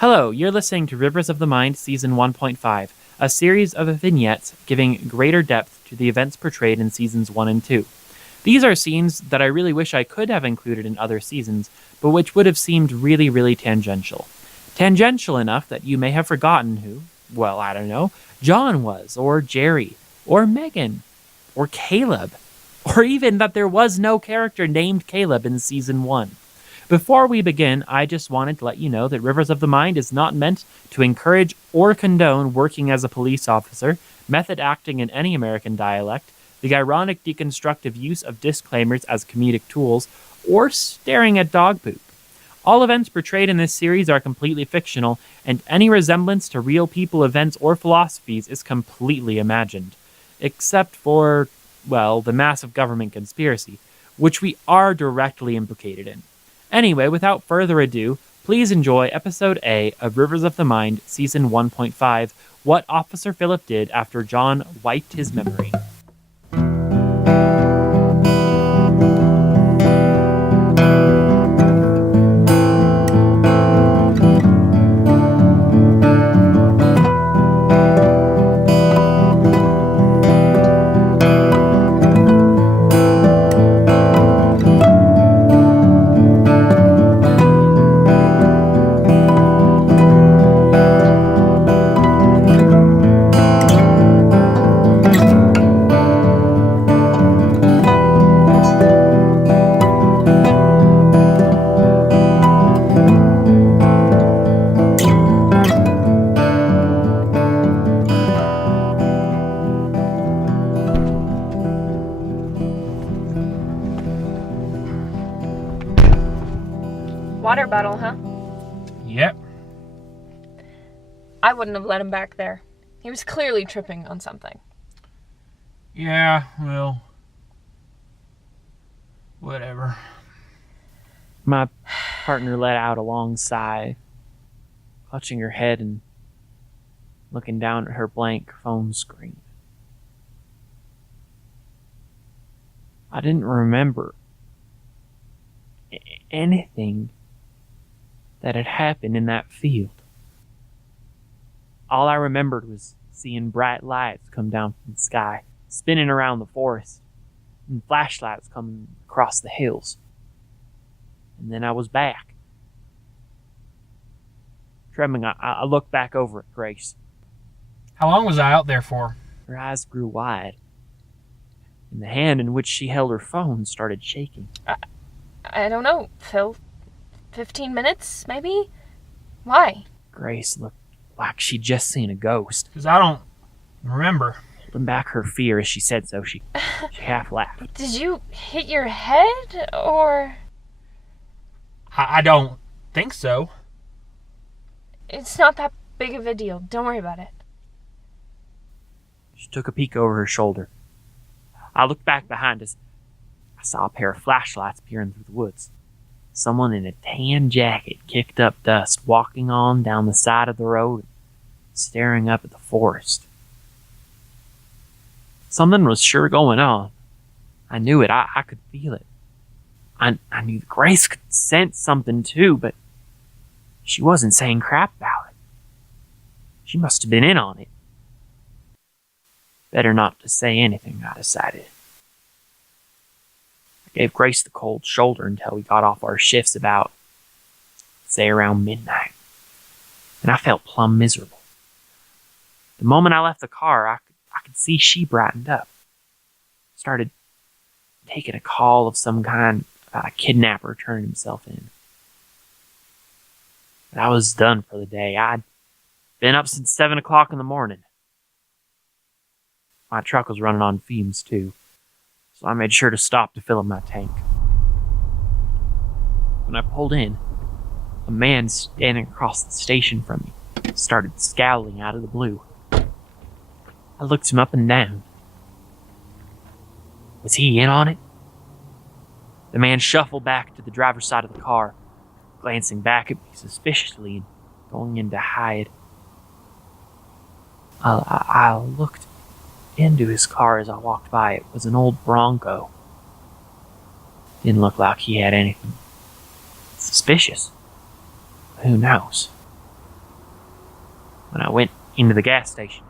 Hello, you're listening to Rivers of the Mind Season 1.5, a series of vignettes giving greater depth to the events portrayed in Seasons 1 and 2. These are scenes that I really wish I could have included in other seasons, but which would have seemed really tangential. Tangential enough that you may have forgotten who, well, I don't know, John was, or Jerry, or Megan, or Caleb, or even that there was no character named Caleb in Season 1. Before we begin, I just wanted to let you know that Rivers of the Mind is not meant to encourage or condone working as a police officer, method acting in any American dialect, the ironic deconstructive use of disclaimers as comedic tools, or staring at dog poop. All events portrayed in this series are completely fictional, and any resemblance to real people, events, or philosophies is completely imagined. Except for, well, the massive government conspiracy, which we are directly implicated in. Anyway, without further ado, please enjoy Episode A of Rivers of the Mind, Season 1.5, What Officer Phillip Did After John Wiped His Memory. Water bottle, huh? Yep. I wouldn't have let him back there. He was clearly tripping on something. Yeah, well, whatever. My partner let out a long sigh, clutching her head and looking down at her blank phone screen. I didn't remember anything that had happened in that field. All I remembered was seeing bright lights come down from the sky, spinning around the forest, and flashlights coming across the hills. And then I was back. Trembling, I looked back over at Grace. How long was I out there for? Her eyes grew wide, and the hand in which she held her phone started shaking. I don't know, Phil. 15 minutes, maybe? Why? Grace looked like she'd just seen a ghost. Because I don't remember. Holding back her fear as she said so, she half laughed. Did you hit your head, or...? I don't think so. It's not that big of a deal. Don't worry about it. She took a peek over her shoulder. I looked back behind us. I saw a pair of flashlights peering through the woods. Someone in a tan jacket kicked up dust, walking on down the side of the road, staring up at the forest. Something was sure going on. I knew it. I could feel it. I knew Grace could sense something too, but she wasn't saying crap about it. She must have been in on it. Better not to say anything, I decided. I gave Grace the cold shoulder until we got off our shifts about, say, around midnight. And I felt plumb miserable. The moment I left the car, I could see she brightened up. Started taking a call of some kind about a kidnapper turning himself in. But I was done for the day. I'd been up since 7 o'clock in the morning. My truck was running on fumes, too, so I made sure to stop to fill up my tank. When I pulled in, a man standing across the station from me started scowling out of the blue. I looked him up and down. Was he in on it? The man shuffled back to the driver's side of the car, glancing back at me suspiciously and going in to hide. I looked into his car as I walked by. It was an old Bronco. Didn't look like he had anything suspicious. Who knows? when I went into the gas station.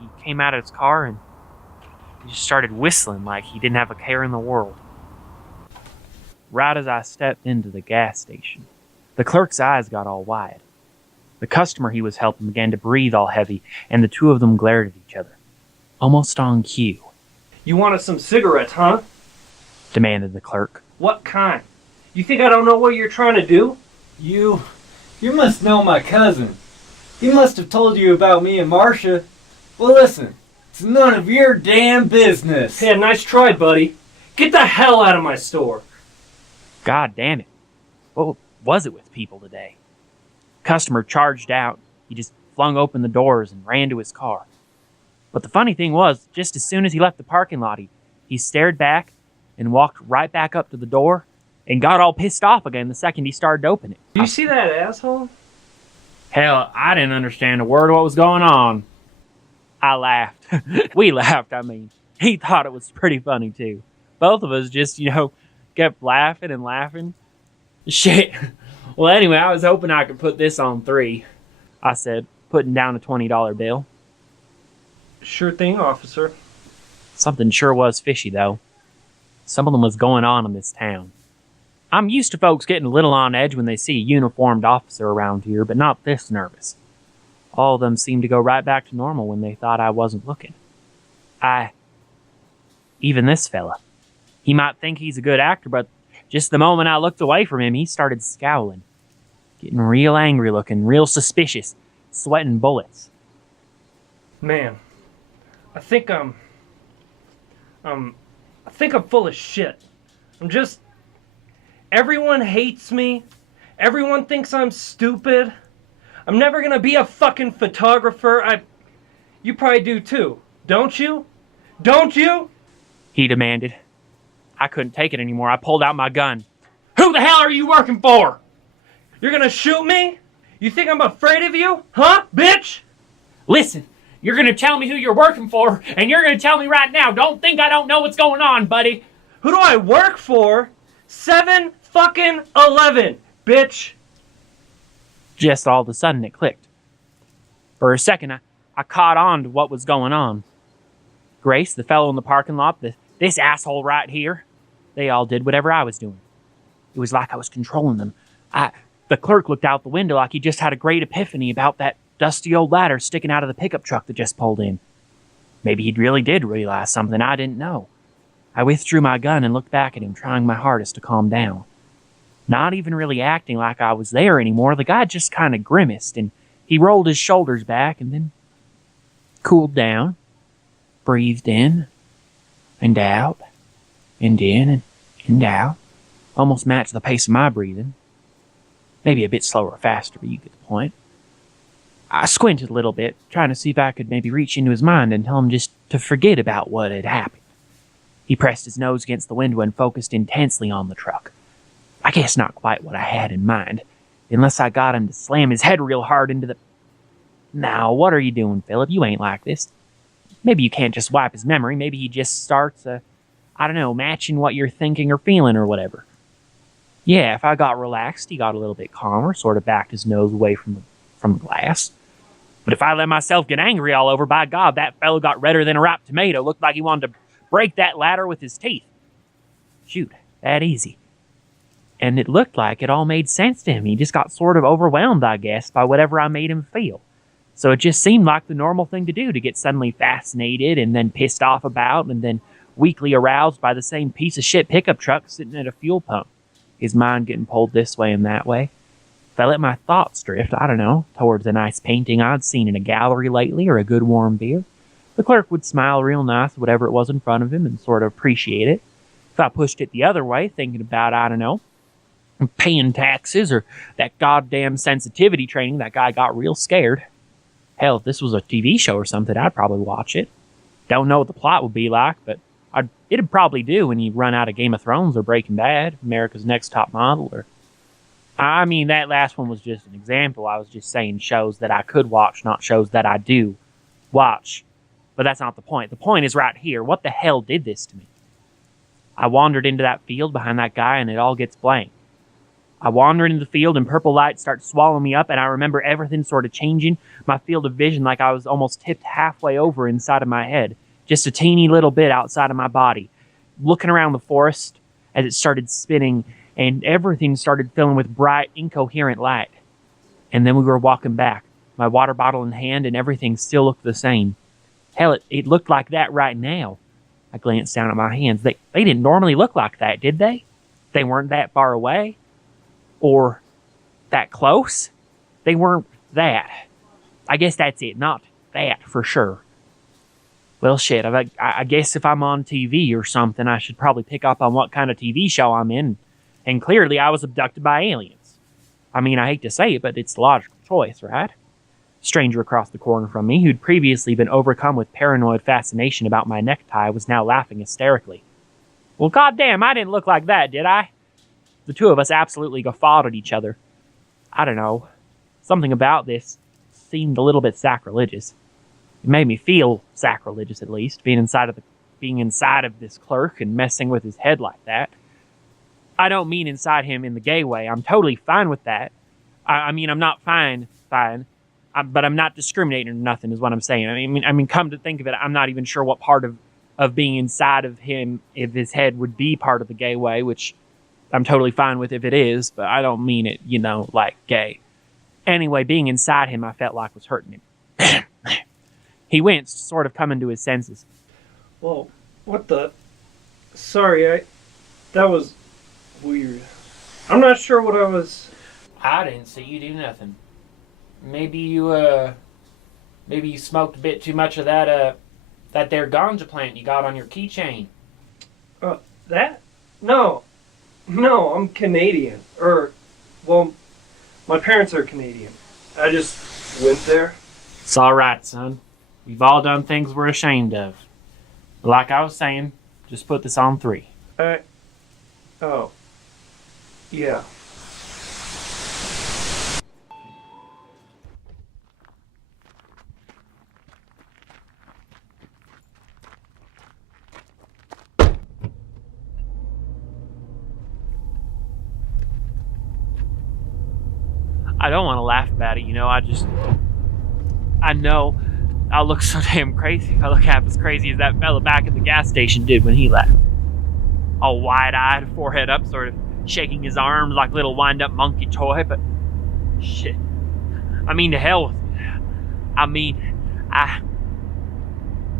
He came out of his car and he just started whistling like he didn't have a care in the world. Right as I stepped into the gas station, the clerk's eyes got all wide. The customer he was helping began to breathe all heavy, and the two of them glared at each other, almost on cue. You wanted some cigarettes, huh? Demanded the clerk. What kind? You think I don't know what you're trying to do? You must know my cousin. He must have told you about me and Marcia. Well, listen, it's none of your damn business. Yeah, nice try, buddy. Get the hell out of my store. God damn it. What was it with people today? Customer charged out. He just flung open the doors and ran to his car. But the funny thing was, just as soon as he left the parking lot, he stared back and walked right back up to the door and got all pissed off again the second he started to open it. Do you see that asshole? Hell, I didn't understand a word of what was going on. I laughed. We laughed, I mean. He thought it was pretty funny, too. Both of us just, kept laughing and laughing. Shit. Well, anyway, I was hoping I could put this on 3, I said, putting down a $20 bill. Sure thing, officer. Something sure was fishy, though. Something was going on in this town. I'm used to folks getting a little on edge when they see a uniformed officer around here, but not this nervous. All of them seemed to go right back to normal when they thought I wasn't looking. Even this fella. He might think he's a good actor, but just the moment I looked away from him, he started scowling. Getting real angry looking, real suspicious, sweating bullets. Man, I think I'm full of shit. Everyone hates me. Everyone thinks I'm stupid. I'm never gonna be a fucking photographer. You probably do too, don't you? Don't you? He demanded. I couldn't take it anymore. I pulled out my gun. Who the hell are you working for? You're gonna shoot me? You think I'm afraid of you? Huh, bitch? Listen, you're gonna tell me who you're working for, and you're gonna tell me right now. Don't think I don't know what's going on, buddy. Who do I work for? 7-11, bitch. Just all of a sudden it clicked. For a second, I caught on to what was going on. Grace, the fellow in the parking lot, this asshole right here, they all did whatever I was doing. It was like I was controlling them. The clerk looked out the window like he just had a great epiphany about that dusty old ladder sticking out of the pickup truck that just pulled in. Maybe he really did realize something I didn't know. I withdrew my gun and looked back at him, trying my hardest to calm down. Not even really acting like I was there anymore, the guy just kind of grimaced, and he rolled his shoulders back and then cooled down, breathed in and out, and in and out. Almost matched the pace of my breathing. Maybe a bit slower or faster, but you get the point. I squinted a little bit, trying to see if I could maybe reach into his mind and tell him just to forget about what had happened. He pressed his nose against the window and focused intensely on the truck. I guess not quite what I had in mind, unless I got him to slam his head real hard into the... Now, what are you doing, Philip? You ain't like this. Maybe you can't just wipe his memory. Maybe he just starts, matching what you're thinking or feeling or whatever. Yeah, if I got relaxed, he got a little bit calmer, sort of backed his nose away from the glass. But if I let myself get angry all over, by God, that fellow got redder than a ripe tomato. Looked like he wanted to break that ladder with his teeth. Shoot, that easy. And it looked like it all made sense to him. He just got sort of overwhelmed, I guess, by whatever I made him feel. So it just seemed like the normal thing to do, to get suddenly fascinated and then pissed off about and then weakly aroused by the same piece of shit pickup truck sitting at a fuel pump. His mind getting pulled this way and that way. If I let my thoughts drift, towards a nice painting I'd seen in a gallery lately or a good warm beer, the clerk would smile real nice at whatever it was in front of him and sort of appreciate it. If I pushed it the other way, thinking about, paying taxes or that goddamn sensitivity training, that guy got real scared. Hell, if this was a TV show or something, I'd probably watch it. Don't know what the plot would be like, but it'd probably do when you run out of Game of Thrones or Breaking Bad, America's Next Top Model, or... that last one was just an example. I was just saying shows that I could watch, not shows that I do watch. But that's not the point. The point is right here. What the hell did this to me? I wandered into that field behind that guy and it all gets blank. I wander into the field and purple light starts swallowing me up, and I remember everything sort of changing, my field of vision, like I was almost tipped halfway over inside of my head, just a teeny little bit outside of my body, looking around the forest as it started spinning, and everything started filling with bright, incoherent light. And then we were walking back, my water bottle in hand, and everything still looked the same. Hell, it looked like that right now. I glanced down at my hands. They didn't normally look like that, did they? They weren't that far away. Or that close. They weren't that. I guess that's it, not that for sure. Well, shit, I guess if I'm on TV or something, I should probably pick up on what kind of TV show I'm in. And clearly I was abducted by aliens. I mean, I hate to say it, but it's the logical choice, right? Stranger across the corner from me, who'd previously been overcome with paranoid fascination about my necktie, was now laughing hysterically. Well, goddamn, I didn't look like that, did I? The two of us absolutely guffawed at each other. I don't know. Something about this seemed a little bit sacrilegious. It made me feel sacrilegious, at least, being inside of this clerk and messing with his head like that. I don't mean inside him in the gay way. I'm totally fine with that. I mean, I'm not fine, but I'm not discriminating or nothing, is what I'm saying. I mean, come to think of it, I'm not even sure what part of being inside of him, if his head would be part of the gay way, which I'm totally fine with if it is, but I don't mean it, like gay. Anyway, being inside him, I felt like was hurting him. He winced, sort of coming to his senses. Whoa, what the? Sorry, that was weird. I'm not sure what I was... I didn't see you do nothing. Maybe you smoked a bit too much of that there ganja plant you got on your keychain. That? No, I'm Canadian. Well, my parents are Canadian. I just went there. It's alright, son. We've all done things we're ashamed of. But like I was saying, just put this on 3. Oh. Yeah. I don't want to laugh about it, I know I'll look so damn crazy if I look half as crazy as that fella back at the gas station did when he left. All wide-eyed, forehead up, sort of shaking his arms like a little wind-up monkey toy, but shit. I mean, to hell with it. I mean, I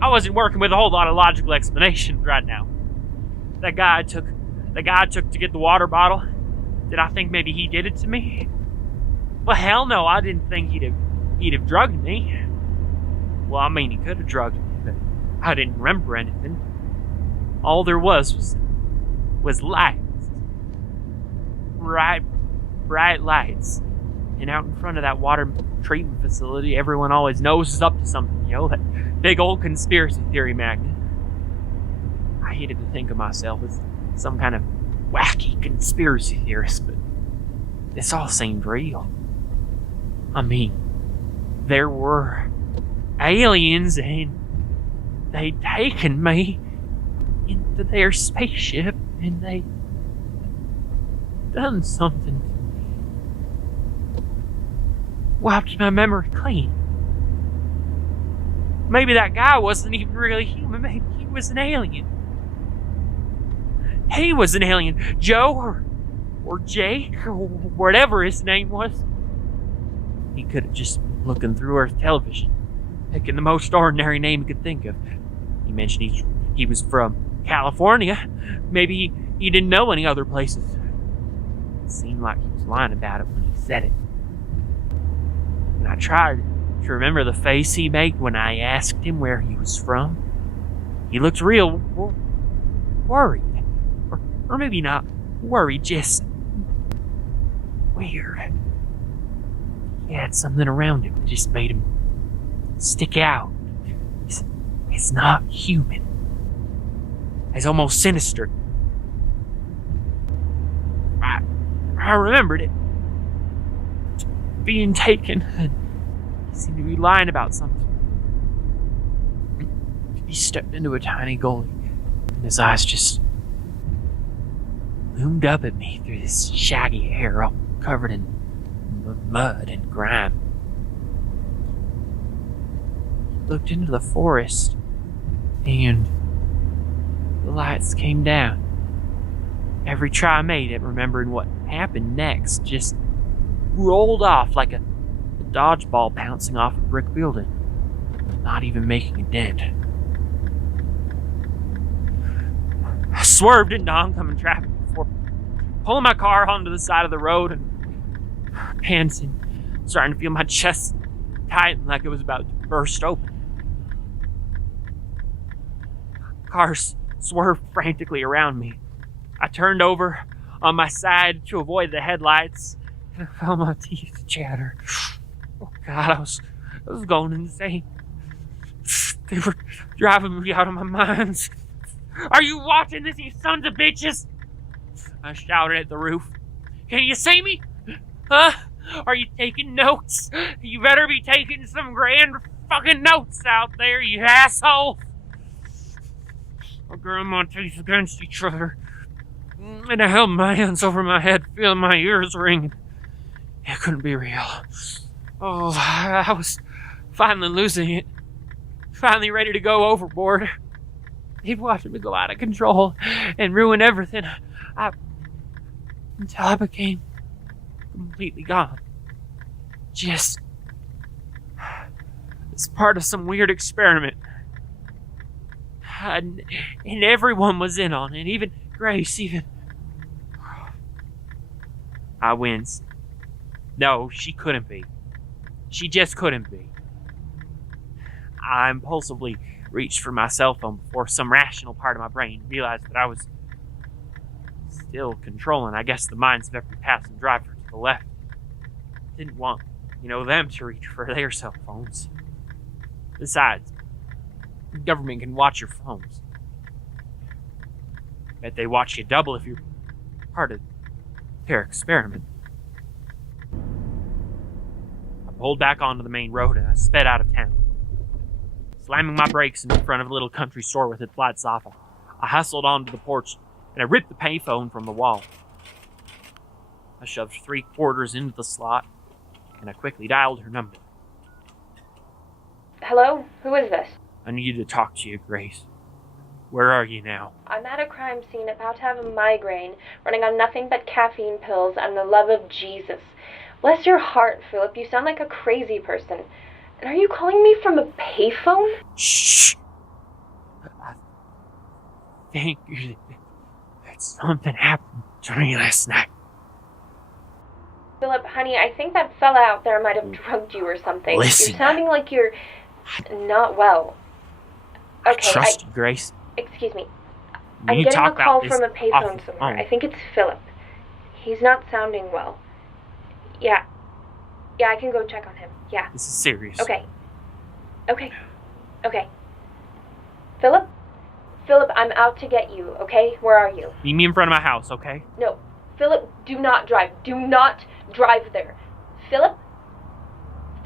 wasn't working with a whole lot of logical explanations right now. The guy I took to get the water bottle, did I think maybe he did it to me? Well, hell no, I didn't think he'd have drugged me. Well, I mean, he could have drugged me, but I didn't remember anything. All there was lights. Bright lights. And out in front of that water treatment facility, everyone always knows is up to something, that big old conspiracy theory magnet. I hated to think of myself as some kind of wacky conspiracy theorist, but this all seemed real. I mean, there were aliens and they'd taken me into their spaceship and they'd done something to me. Wiped my memory clean. Maybe that guy wasn't even really human. Maybe he was an alien. He was an alien. Joe or Jake or whatever his name was. He could have just been looking through Earth television, picking the most ordinary name he could think of. He mentioned he was from California. Maybe he didn't know any other places. It seemed like he was lying about it when he said it. And I tried to remember the face he made when I asked him where he was from. He looked real worried. Or maybe not worried, just weird. He had something around him that just made him stick out. He's not human. He's almost sinister. I remembered it. Being taken. He seemed to be lying about something. He stepped into a tiny gully, and his eyes just loomed up at me through this shaggy hair all covered in mud and grime. He looked into the forest, and the lights came down. Every try I made at remembering what happened next just rolled off like a dodgeball bouncing off a brick building, not even making a dent. I swerved into oncoming traffic before pulling my car onto the side of the road and panting, starting to feel my chest tighten like it was about to burst open. Cars swerved frantically around me. I turned over on my side to avoid the headlights, and I felt my teeth chatter. Oh God, I was going insane. They were driving me out of my mind. Are you watching this, you sons of bitches? I shouted at the roof. Can you see me? Huh? Are you taking notes? You better be taking some grand fucking notes out there, you asshole. I ground my teeth against each other, and I held my hands over my head, feeling my ears ringing. It couldn't be real. Oh, I was finally losing it. Finally ready to go overboard. He'd watched me go out of control and ruin everything. Until I became completely gone. Just as part of some weird experiment. And everyone was in on it, even Grace, even. I winced. No, she couldn't be. She just couldn't be. I impulsively reached for my cell phone before some rational part of my brain realized that I was still controlling, I guess, the minds of every passing driver to the left. Didn't want, them to reach for their cell phones. Besides, the government can watch your phones. Bet they watch you double if you're part of their experiment. I pulled back onto the main road and I sped out of town. Slamming my brakes in front of a little country store with its lights off, I hustled onto the porch and I ripped the payphone from the wall. I shoved 3 quarters into the slot and I quickly dialed her number. Hello? Who is this? I need to talk to you, Grace. Where are you now? I'm at a crime scene about to have a migraine, running on nothing but caffeine pills and the love of Jesus. Bless your heart, Philip. You sound like a crazy person. And are you calling me from a payphone? Shh! I think that something happened to me last night. Philip, honey, I think that fella out there might have drugged you or something. Listen. You're sounding like you're not well. Okay, Trust you, Grace. Excuse me. We I'm need to getting a talk about call this from a off payphone the somewhere. phone. I think it's Philip. He's not sounding well. Yeah, I can go check on him. Yeah. This is serious. Okay. Philip, I'm out to get you, okay? Where are you? Meet me in front of my house, okay? No. Philip, do not drive. Do not drive there. Philip?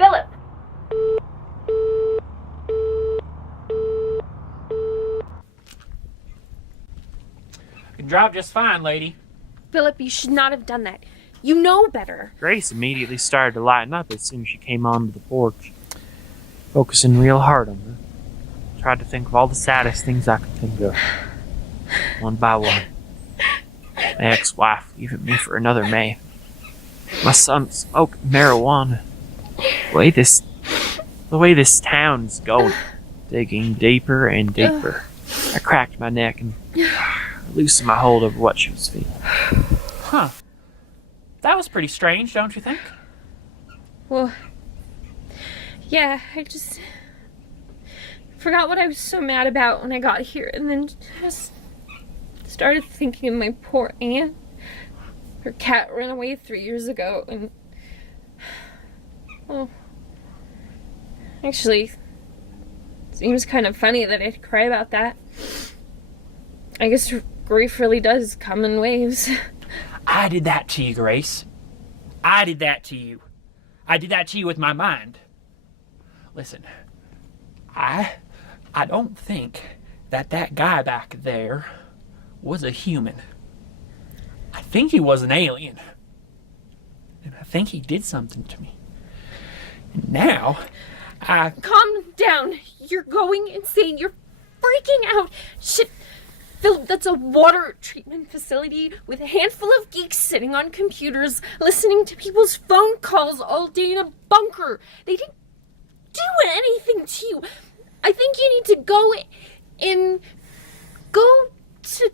I can drive just fine, lady. Philip, you should not have done that. You know better. Grace immediately started to lighten up as soon as she came onto the porch, focusing real hard on her. Tried to think of all the saddest things I could think of, one by one. My ex-wife leaving me for another man. My son smoking marijuana. The way this town's going, digging deeper and deeper. I cracked my neck and loosened my hold over what she was feeling. Huh. That was pretty strange, don't you think? Well, yeah, I just forgot what I was so mad about when I got here, and then just started thinking of my poor aunt. Her cat ran away 3 years ago, and well, actually, it seems kind of funny that I'd cry about that. I guess grief really does come in waves. I did that to you, Grace. I did that to you. I did that to you with my mind. Listen, I don't think that guy back there was a human. I think he was an alien. And I think he did something to me. And now, Calm down. You're going insane. You're freaking out. Shit. Philip, that's a water treatment facility with a handful of geeks sitting on computers, listening to people's phone calls all day in a bunker. They didn't do anything to you. I think you need to go to...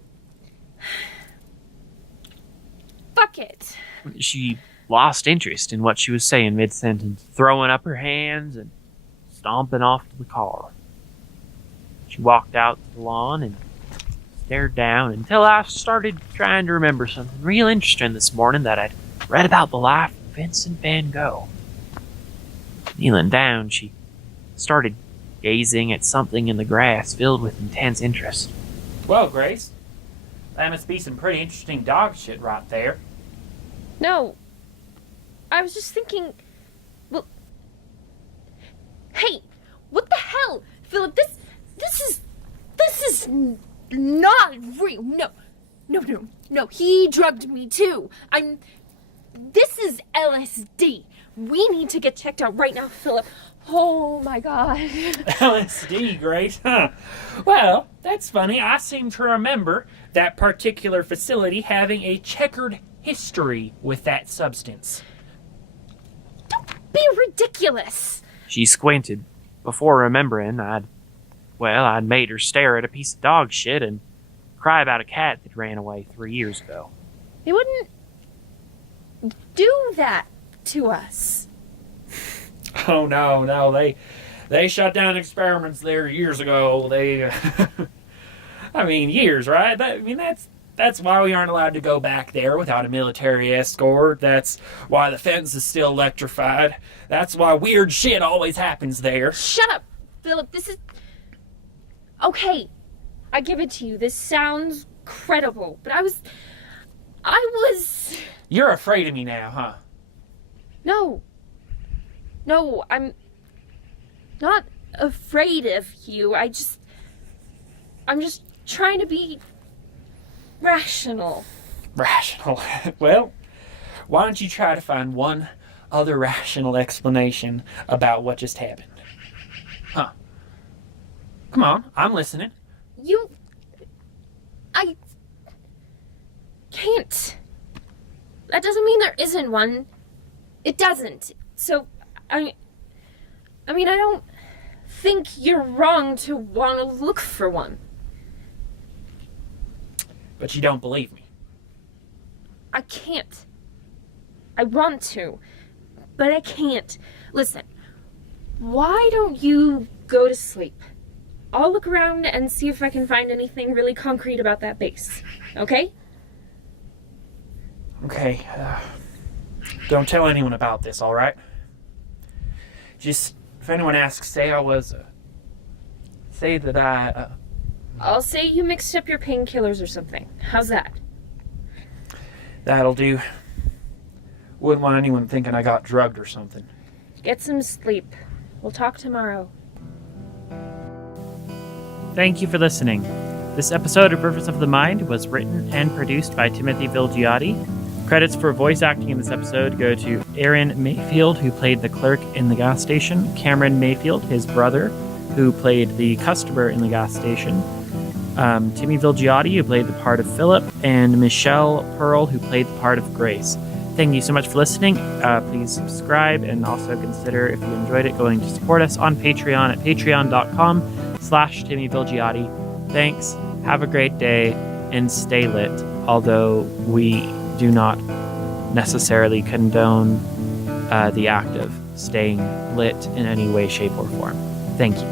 Fuck it. She lost interest in what she was saying mid-sentence, throwing up her hands and stomping off to the car. She walked out to the lawn and stared down until I started trying to remember something real interesting this morning that I'd read about the life of Vincent van Gogh. Kneeling down, she started gazing at something in the grass filled with intense interest. well, Grace, that must be some pretty interesting dog shit right there. No. I was just thinking... Well... Hey! What the hell? Philip, this is not real. No. He drugged me too. This is LSD. We need to get checked out right now, Philip. Oh my god. LSD, Grace, huh? Well, that's funny. I seem to remember that particular facility having a checkered history with that substance. Don't be ridiculous. She squinted. Before remembering, I'd made her stare at a piece of dog shit and cry about a cat that ran away 3 years ago. They wouldn't do that to us. Oh, no, they shut down experiments there years ago. They, I mean, years, right? That's why we aren't allowed to go back there without a military escort. That's why the fence is still electrified. That's why weird shit always happens there. Shut up, Philip. This is... Okay, I give it to you. This sounds credible, but I was... You're afraid of me now, huh? No, I'm not afraid of you. I'm just trying to be rational. Rational? Well, why don't you try to find one other rational explanation about what just happened? Huh? Come on, I'm listening. I can't. That doesn't mean there isn't one. It doesn't. So, I mean, I don't think you're wrong to want to look for one. But you don't believe me. I can't. I want to, but I can't. Listen, why don't you go to sleep? I'll look around and see if I can find anything really concrete about that base. Okay? Okay, don't tell anyone about this, all right? Just, if anyone asks, say that I... I'll say you mixed up your painkillers or something. How's that? That'll do. Wouldn't want anyone thinking I got drugged or something. Get some sleep. We'll talk tomorrow. Thank you for listening. This episode of Rivers of the Mind was written and produced by Timothy Vilgiate. Credits for voice acting in this episode go to Aaron Mayfield, who played the clerk in the gas station, Cameron Mayfield, his brother, who played the customer in the gas station, Timmy Vilgiate, who played the part of Philip, and Michelle Pearl, who played the part of Grace. Thank you so much for listening. Please subscribe and also consider, if you enjoyed it, going to support us on Patreon at patreon.com/Timmy Vilgiate. Thanks. Have a great day and stay lit, although we do not necessarily condone the act of staying lit in any way, shape, or form. Thank you.